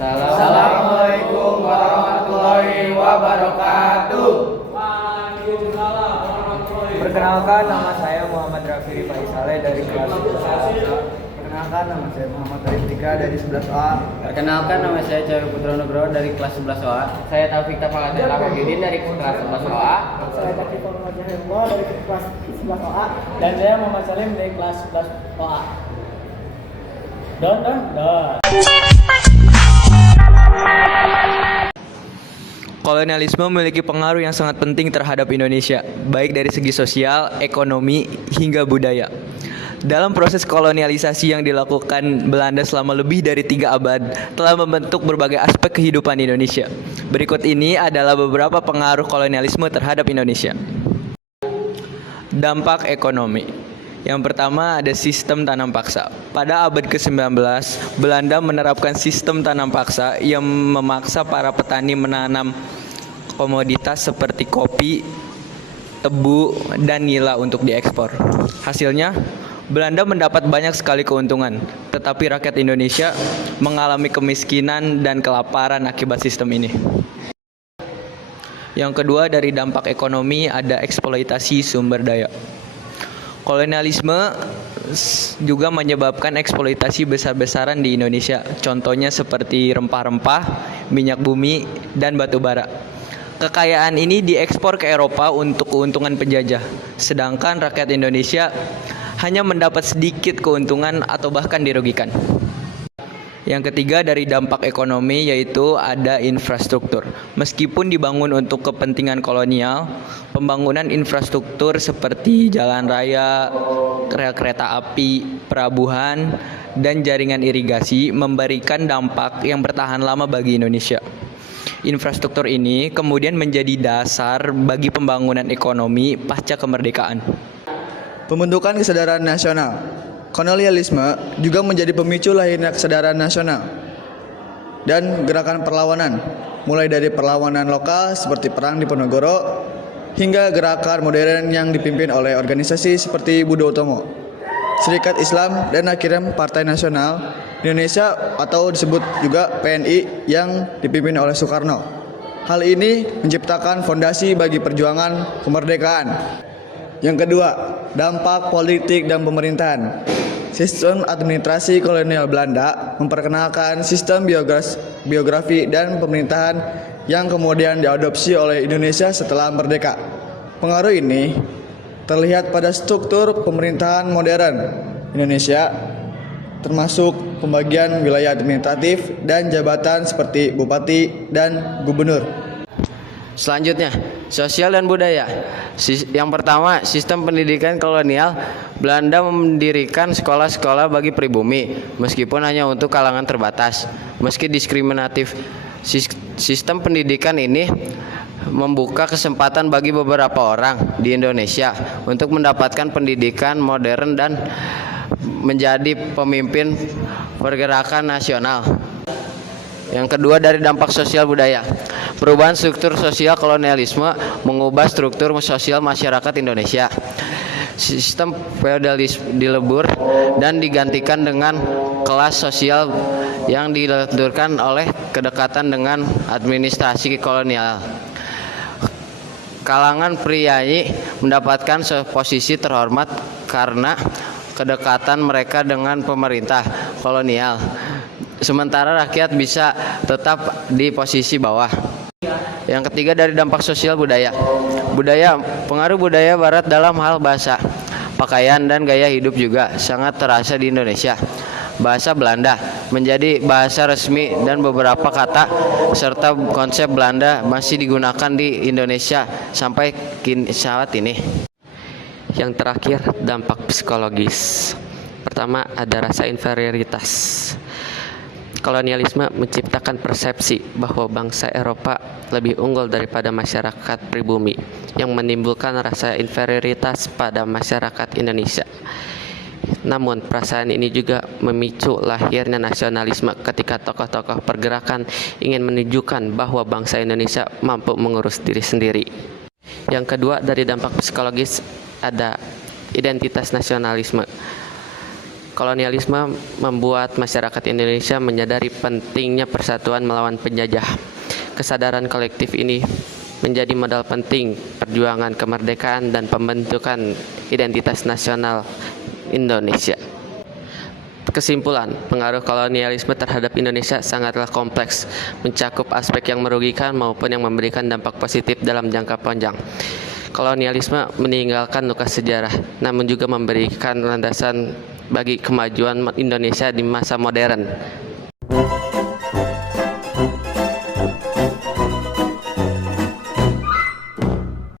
Assalamualaikum warahmatullahi wabarakatuh. Perkenalkan, nama saya Muhammad Raffi Faisale dari kelas 11A. Perkenalkan, nama saya Muhammad Rifika dari 11A. Perkenalkan, nama saya Cahyo Putra Nugroho dari kelas 11A. Saya Taufik Tafalatul Ahmadudin dari kelas 11A. Saya Taufik Tafalatul dari kelas 11A. Dan saya Muhammad Salim dari kelas 11A. Don. Kolonialisme memiliki pengaruh yang sangat penting terhadap Indonesia, baik dari segi sosial, ekonomi, hingga budaya. Dalam proses kolonialisasi yang dilakukan Belanda selama lebih dari 3 abad, telah membentuk berbagai aspek kehidupan Indonesia. Berikut ini adalah beberapa pengaruh kolonialisme terhadap Indonesia. Dampak ekonomi. Yang pertama ada sistem tanam paksa. Pada abad ke-19, Belanda menerapkan sistem tanam paksa yang memaksa para petani menanam komoditas seperti kopi, tebu, dan nila untuk diekspor. Hasilnya, Belanda mendapat banyak sekali keuntungan, tetapi rakyat Indonesia mengalami kemiskinan dan kelaparan akibat sistem ini. Yang kedua dari dampak ekonomi ada eksploitasi sumber daya. Kolonialisme juga menyebabkan eksploitasi besar-besaran di Indonesia, contohnya seperti rempah-rempah, minyak bumi, dan batu bara. Kekayaan ini diekspor ke Eropa untuk keuntungan penjajah, sedangkan rakyat Indonesia hanya mendapat sedikit keuntungan atau bahkan dirugikan. Yang ketiga dari dampak ekonomi yaitu ada infrastruktur. Meskipun dibangun untuk kepentingan kolonial, pembangunan infrastruktur seperti jalan raya, rel kereta api, pelabuhan, dan jaringan irigasi memberikan dampak yang bertahan lama bagi Indonesia. Infrastruktur ini kemudian menjadi dasar bagi pembangunan ekonomi pasca kemerdekaan. Pembentukan kesadaran nasional. Kolonialisme juga menjadi pemicu lahirnya kesadaran nasional dan gerakan perlawanan, mulai dari perlawanan lokal seperti Perang Diponegoro hingga gerakan modern yang dipimpin oleh organisasi seperti Budo Utomo, Serikat Islam, dan akhirnya Partai Nasional Indonesia atau disebut juga PNI yang dipimpin oleh Soekarno. Hal ini menciptakan fondasi bagi perjuangan kemerdekaan. Yang kedua, dampak politik dan pemerintahan. Sistem administrasi kolonial Belanda memperkenalkan sistem biografi dan pemerintahan yang kemudian diadopsi oleh Indonesia setelah merdeka. Pengaruh ini terlihat pada struktur pemerintahan modern Indonesia, termasuk pembagian wilayah administratif dan jabatan seperti bupati dan gubernur. Selanjutnya, sosial dan budaya. Yang pertama, sistem pendidikan kolonial. Belanda mendirikan sekolah-sekolah bagi pribumi, meskipun hanya untuk kalangan terbatas. Meski diskriminatif, sistem pendidikan ini membuka kesempatan bagi beberapa orang di Indonesia untuk mendapatkan pendidikan modern dan menjadi pemimpin pergerakan nasional. Yang kedua dari dampak sosial budaya. Perubahan struktur sosial kolonialisme mengubah struktur sosial masyarakat Indonesia. Sistem feodalisme dilebur dan digantikan dengan kelas sosial yang dilenturkan oleh kedekatan dengan administrasi kolonial. Kalangan priayi mendapatkan posisi terhormat karena kedekatan mereka dengan pemerintah kolonial. Sementara rakyat bisa tetap di posisi bawah. Yang ketiga dari dampak sosial budaya. Pengaruh budaya barat dalam hal bahasa, pakaian, dan gaya hidup juga sangat terasa di Indonesia. Bahasa Belanda menjadi bahasa resmi dan beberapa kata serta konsep Belanda masih digunakan di Indonesia sampai saat ini. Yang terakhir, dampak psikologis. Pertama, ada rasa inferioritas. Kolonialisme menciptakan persepsi bahwa bangsa Eropa lebih unggul daripada masyarakat pribumi, yang menimbulkan rasa inferioritas pada masyarakat Indonesia. Namun, perasaan ini juga memicu lahirnya nasionalisme ketika tokoh-tokoh pergerakan ingin menunjukkan bahwa bangsa Indonesia mampu mengurus diri sendiri. Yang kedua dari dampak psikologis ada identitas nasionalisme. Kolonialisme membuat masyarakat Indonesia menyadari pentingnya persatuan melawan penjajah. Kesadaran kolektif ini menjadi modal penting perjuangan kemerdekaan dan pembentukan identitas nasional Indonesia. Kesimpulan, pengaruh kolonialisme terhadap Indonesia sangatlah kompleks, mencakup aspek yang merugikan maupun yang memberikan dampak positif dalam jangka panjang. Kolonialisme meninggalkan luka sejarah, namun juga memberikan landasan bagi kemajuan Indonesia di masa modern.